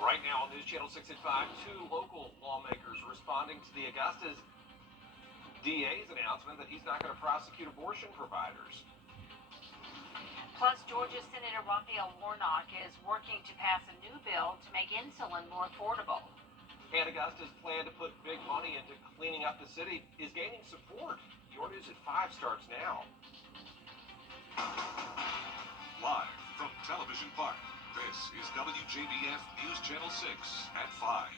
Right now on News Channel 6 at 5, two local lawmakers responding to the Augusta's DA's announcement that he's not going to prosecute abortion providers. Plus, Georgia Senator Raphael Warnock is working to pass a new bill to make insulin more affordable. And Augusta's plan to put big money into cleaning up the city is gaining support. Your News at 5 starts now. Live from Television Park, this is Wjbf News Channel 6 at 5.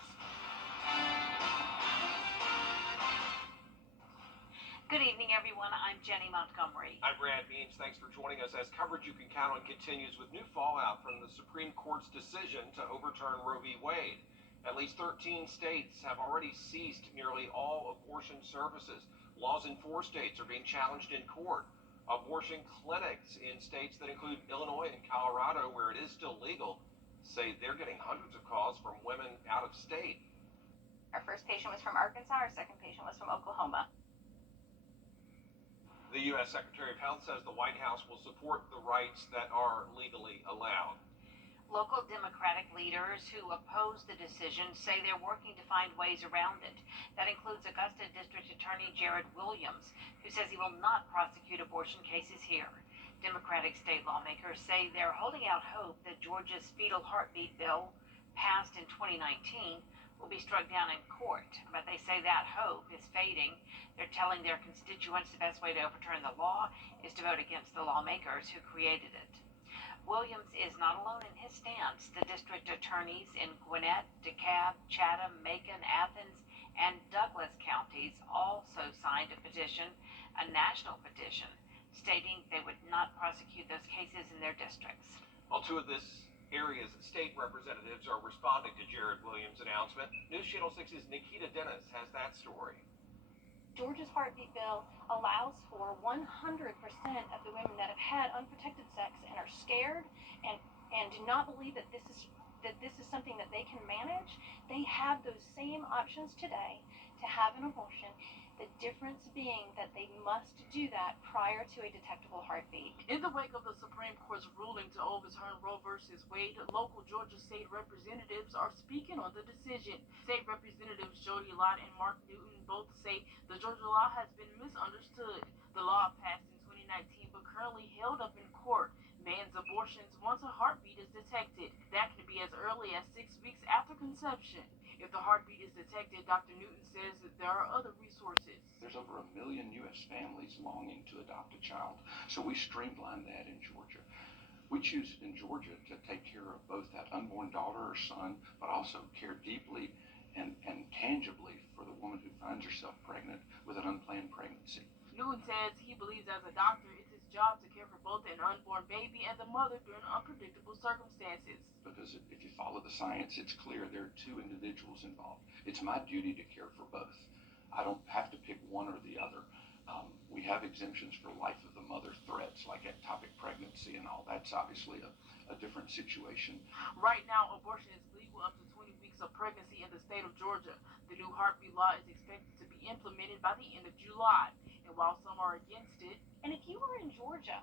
Good evening, everyone. I'm Jenny Montgomery. I'm Brad Means. Thanks for joining us as coverage you can count on continues with new fallout from the Supreme Court's decision to overturn Roe v. Wade. At least 13 states have already ceased nearly all abortion services. Laws in 4 states are being challenged in court. Abortion clinics in states that include Illinois and Colorado, where it is still legal, say they're getting hundreds of calls from women out of state. Our first patient was from Arkansas. Our second patient was from Oklahoma. The U.S. Secretary of Health says the White House will support the rights that are legally allowed. Local Democratic leaders who oppose the decision say they're working to find ways around it. That includes Augusta District Attorney Jared Williams, who says he will not prosecute abortion cases here. Democratic state lawmakers say they're holding out hope that Georgia's fetal heartbeat bill, passed in 2019, will be struck down in court, but they say that hope is fading. They're telling their constituents the best way to overturn the law is to vote against the lawmakers who created it. Williams is not alone in his stance. The district attorneys in Gwinnett, DeKalb, Chatham, Macon, Athens, and Douglas counties also signed a petition, a national petition, stating they would not prosecute those cases in their districts. Well, 2 of this area's state representatives are responding to Jared Williams' announcement. News Channel 6's Nikita Dennis has that story. Georgia's heartbeat bill allows for 100% of the women that have had unprotected sex and are scared and do not believe that this is something that they can manage. They have those same options today to have an abortion. The difference being that they must do that prior to a detectable heartbeat. In the wake of the Supreme Court's ruling to overturn Roe v. Wade, local Georgia state representatives are speaking on the decision. State Representatives Jody Lott and Mark Newton both say the Georgia law has been misunderstood. The law passed in 2019 but currently held up in court bans abortions once a heartbeat is detected. That can be as early as 6 weeks after conception. If the heartbeat is detected, Dr. Newton says that there are other resources. There's over 1 million U.S. families longing to adopt a child, so we streamlined that in Georgia. We choose in Georgia to take care of both that unborn daughter or son, but also care deeply and tangibly for the woman who finds herself pregnant with an unplanned pregnancy. Newton says he believes as a doctor it's his job to care for both an unborn baby and the mother during unpredictable circumstances. Because if you follow the science, it's clear there are 2 individuals involved. It's my duty to care for both. I don't have to pick one or the other. We have exemptions for life of the mother threats like ectopic pregnancy and all. That's obviously a different situation. Right now, abortion is legal up to 20 weeks of pregnancy in the state of Georgia. The new heartbeat law is expected to be implemented by the end of July. And while some are against it, And if you are in Georgia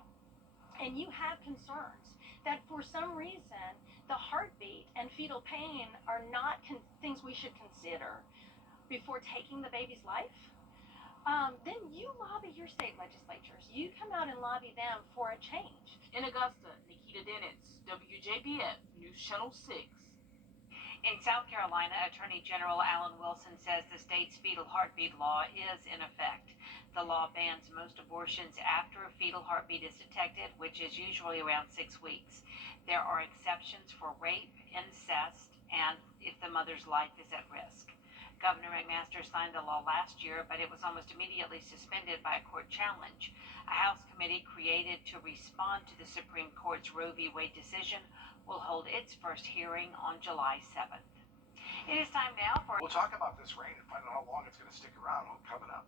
and you have concerns that for some reason the heartbeat and fetal pain are not things we should consider before taking the baby's life, then you lobby your state legislatures. You come out and lobby them for a change. in Augusta, Nikita Dennis, WJBF, News Channel 6. In South Carolina, Attorney General Alan Wilson says the state's fetal heartbeat law is in effect. The law bans most abortions after a fetal heartbeat is detected, which is usually around 6 weeks. There are exceptions for rape, incest, and if the mother's life is at risk. Governor McMaster signed the law last year, but it was almost immediately suspended by a court challenge. A House committee created to respond to the Supreme Court's Roe v. Wade decision will hold its first hearing on July 7th. It is time now for... We'll talk about this rain and find out how long it's going to stick around. Coming up.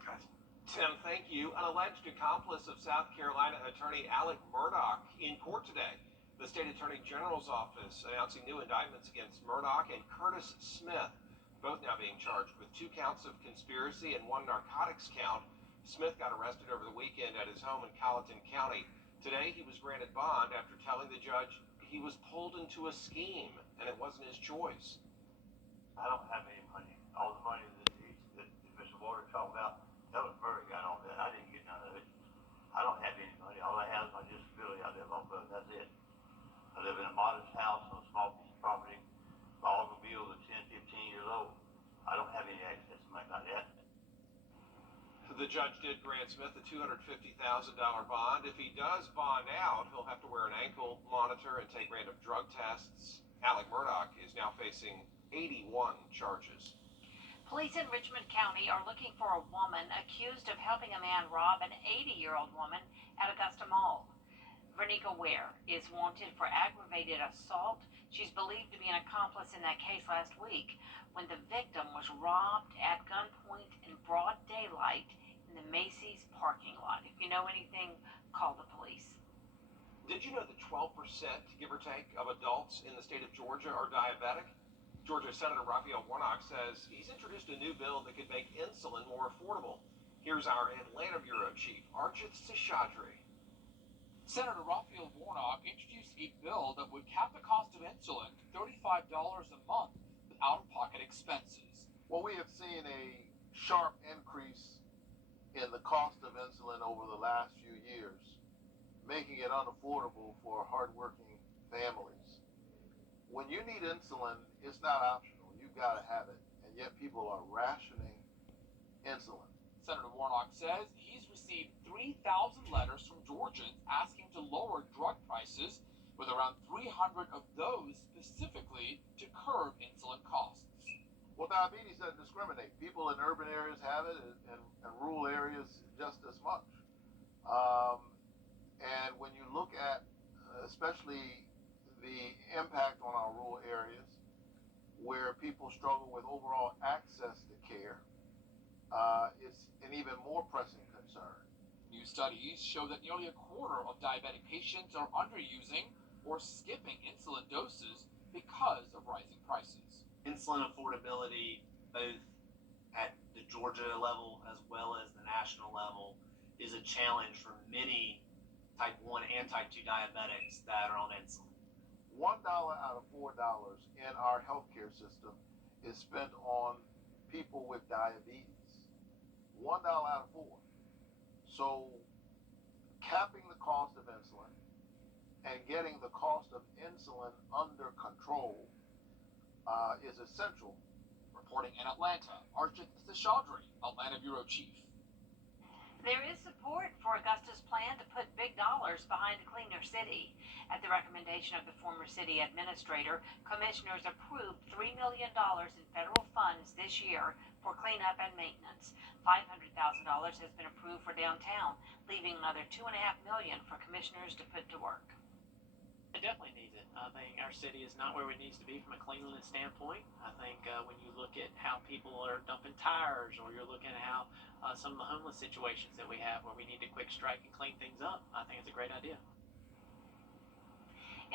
Guys. Tim, thank you. An alleged accomplice of South Carolina attorney Alec Murdaugh in court today. The state attorney general's office announcing new indictments against Murdaugh and Curtis Smith, both now being charged with 2 counts of conspiracy and 1 narcotics count. Smith got arrested over the weekend at his home in Colleton County. Today, he was granted bond after telling the judge he was pulled into a scheme and it wasn't his choice. I don't have any money. All the money that Mr. Waters talked about, Ellenberg got all that. I didn't get none of it. I don't have any money. All I have is my disability I live off of. That's it. I live in a modest house on a small piece of property. My automobile is 10, 15 years old. I don't have any access to money like that. The judge did grant Smith a $250,000 bond. If he does bond out, he'll have to wear an ankle monitor and take random drug tests. Alec Murdoch is now facing 81 charges. Police in Richmond County are looking for a woman accused of helping a man rob an 80-year-old woman at Augusta Mall. Vernica Ware is wanted for aggravated assault. She's believed to be an accomplice in that case last week when the victim was robbed at gunpoint in broad daylight in the Macy's parking lot. If you know anything, call the police. Did you know that 12%, give or take, of adults in the state of Georgia are diabetic? Georgia Senator Raphael Warnock says he's introduced a new bill that could make insulin more affordable. Here's our Atlanta Bureau Chief, Archit Seshadri. Senator Raphael Warnock introduced a bill that would cap the cost of insulin to $35 a month with out-of-pocket expenses. Well, we have seen a sharp increase in the cost of insulin over the last few years, making it unaffordable for hardworking families. When you need insulin, it's not optional. You've got to have it, and yet people are rationing insulin. Senator Warnock says he's received 3,000 letters from Georgians asking to lower drug prices, with around 300 of those specifically to curb insulin costs. Well, diabetes doesn't discriminate. People in urban areas have it, and rural areas just as much. And when you look at especially the impact on our rural areas where people struggle with overall access to care, it's an even more pressing concern. New studies show that nearly a quarter of diabetic patients are underusing or skipping insulin doses because of rising prices. Insulin affordability, both at the Georgia level as well as the national level, is a challenge for many type 1 and type 2 diabetics that are on insulin. $1 out of $4 in our healthcare system is spent on people with diabetes. $1 out of 4. So capping the cost of insulin and getting the cost of insulin under control is essential. Reporting in Atlanta, Archit Seshadri, Atlanta Bureau Chief. There is support for Augusta's plan to put big dollars behind a cleaner city. At the recommendation of the former city administrator, commissioners approved $3 million in federal funds this year for cleanup and maintenance. $500,000 has been approved for downtown, leaving another $2.5 million for commissioners to put to work. It definitely needs it. I think our city is not where it needs to be from a cleanliness standpoint. I think when you look at how people are dumping tires, or you're looking at how some of the homeless situations that we have where we need to quick strike and clean things up, I think it's a great idea.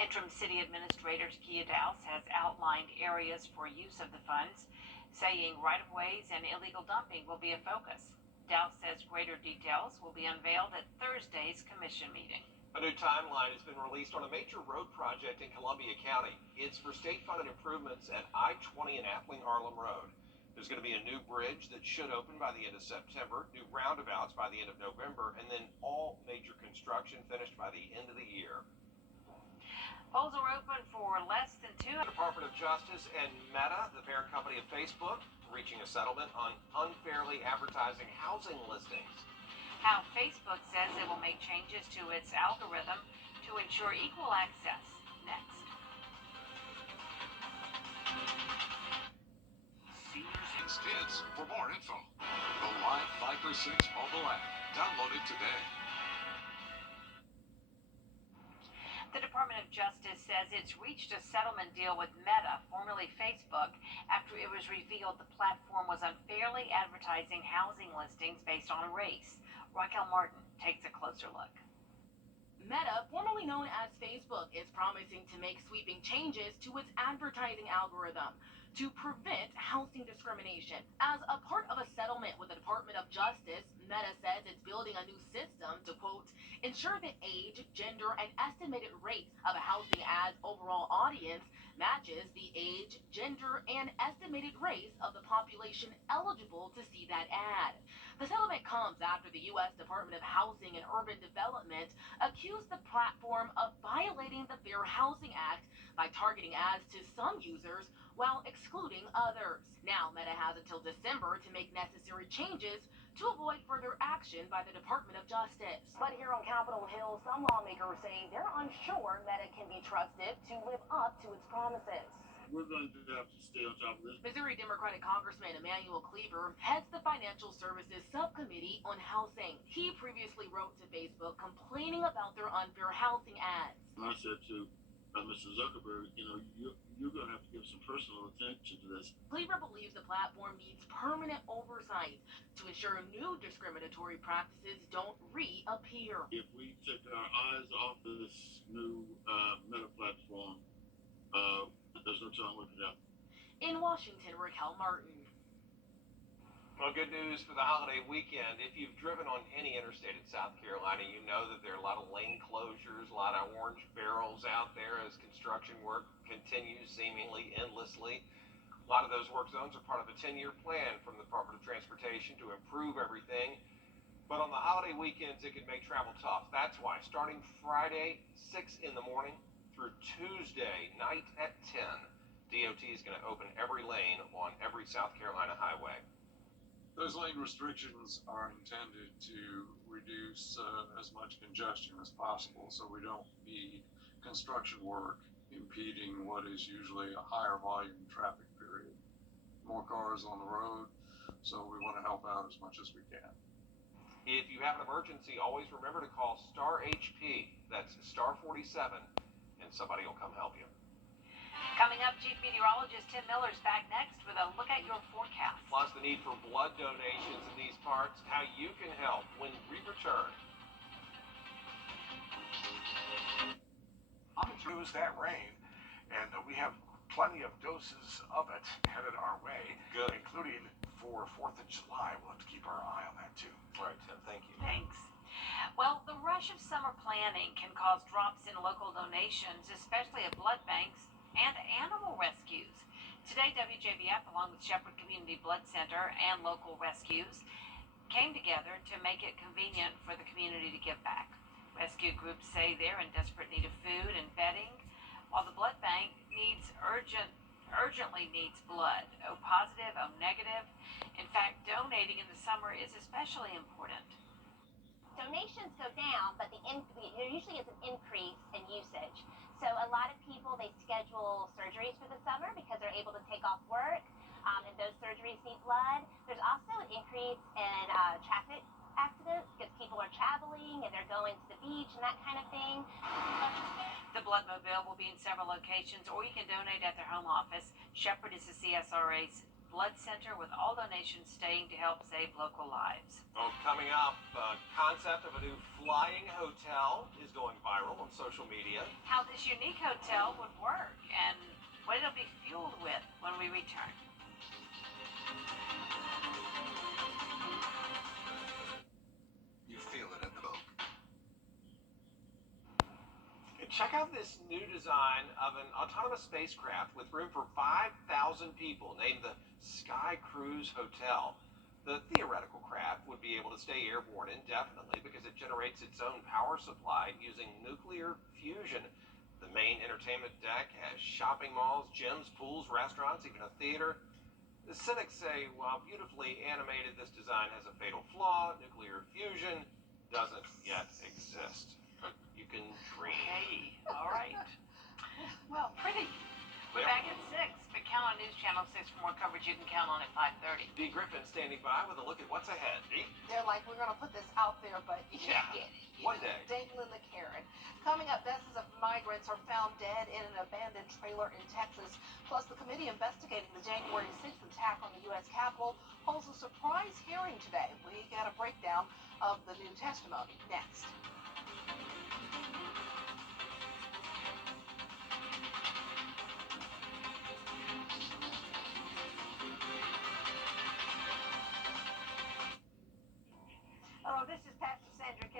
Interim City Administrator Kia Dowse has outlined areas for use of the funds, saying right-of-ways and illegal dumping will be a focus. Dowse says greater details will be unveiled at Thursday's commission meeting. A new timeline has been released on a major road project in Columbia County. It's for state-funded improvements at I-20 and Appling-Harlem Road. There's going to be a new bridge that should open by the end of September, new roundabouts by the end of November, and then all major construction finished by the end of the year. Polls are open for less than two. The Department of Justice and Meta, the parent company of Facebook, reaching a settlement on unfairly advertising housing listings. How Facebook says it will make changes to its algorithm to ensure equal access. Next. Seniors and kids. For more info, the Live 5 for 6 mobile app. Download it today. The Department of Justice says it's reached a settlement deal with Meta, formerly Facebook, after it was revealed the platform was unfairly advertising housing listings based on race. Raquel Martin takes a closer look. Meta, formerly known as Facebook, is promising to make sweeping changes to its advertising algorithm. to prevent housing discrimination. As a part of a settlement with the Department of Justice, Meta says it's building a new system to, quote, ensure the age, gender, and estimated race of a housing ad's overall audience matches the age, gender, and estimated race of the population eligible to see that ad. The settlement comes after the U.S. Department of Housing and Urban Development accused the platform of violating the Fair Housing Act by targeting ads to some users while excluding others. Now, Meta has until December to make necessary changes to avoid further action by the Department of Justice. But here on Capitol Hill, some lawmakers say they're unsure Meta can be trusted to live up to its promises. We're going to have to stay on top of this. Missouri Democratic Congressman Emanuel Cleaver heads the Financial Services Subcommittee on Housing. He previously wrote to Facebook complaining about their unfair housing ads. I said to Mr. Zuckerberg, you're going to have to give some personal attention to this. Cleaver believes the platform needs permanent oversight to ensure new discriminatory practices don't reappear. If we take our eyes off this new Meta platform, there's no telling what could happen. In Washington, Raquel Martin. Well, good news for the holiday weekend. If you've driven on any interstate in South Carolina, you know that there are a lot of lane closures, a lot of orange barrels out there as construction work continues seemingly endlessly. A lot of those work zones are part of a 10-year plan from the Department of Transportation to improve everything. But on the holiday weekends, it can make travel tough. That's why, starting Friday, 6 in the morning, through Tuesday night at 10, DOT is going to open every lane on every South Carolina highway. Those lane restrictions are intended to reduce as much congestion as possible, so we don't need construction work impeding what is usually a higher volume traffic period. More cars on the road, so we want to help out as much as we can. If you have an emergency, always remember to call Star HP. That's Star 47, and somebody will come help you. Coming up, Chief Meteorologist Tim Miller's back next with a look at your forecast. Plus, the need for blood donations in these parts, how you can help when we return. Lose that rain, and we have plenty of doses of it headed our way. Good. Including for 4th of July. We'll have to keep our eye on that, too. Right, Tim. Thank you. Thanks. Well, the rush of summer planning can cause drops in local donations, especially at blood banks and animal rescues. Today, WJBF, along with Shepherd Community Blood Center and local rescues, came together to make it convenient for the community to give back. Rescue groups say they're in desperate need of food and bedding, while the blood bank urgently needs blood, O positive, O negative. In fact, donating in the summer is especially important. Donations go down, but there usually is an increase in usage. So a lot of people, they schedule surgeries for the summer because they're able to take off work, and those surgeries need blood. There's also an increase in traffic accidents because people are traveling and they're going to the beach and that kind of thing. The Blood Mobile will be in several locations, or you can donate at their home office. Shepherd is the CSRA's blood center, with all donations staying to help save local lives. Well, coming up, the concept of a new flying hotel is going viral on social media. How this unique hotel would work and what it'll be fueled with when we return. You feel it in the boat. Check out this new design of an autonomous spacecraft with room for 5,000 people, named the Sky Cruise Hotel. The theoretical craft would be able to stay airborne indefinitely because it generates its own power supply using nuclear fusion. The main entertainment deck has shopping malls, gyms, pools, restaurants, even a theater. The cynics say while beautifully animated, this design has a fatal flaw. Nuclear fusion doesn't yet exist. But you can dream. Hey, all right. Well, pretty. We're Yep. back at 6, but count on News Channel 6 for more coverage you can count on at 5:30. Dee Griffin standing by with a look at what's ahead. Dee? They're like, we're going to put this out there, but you Yeah. get it. One day. Dangling the carrot. Coming up, dozens of migrants are found dead in an abandoned trailer in Texas. Plus, the committee investigating the January 6th attack on the U.S. Capitol holds a surprise hearing today. We get a breakdown of the new testimony next.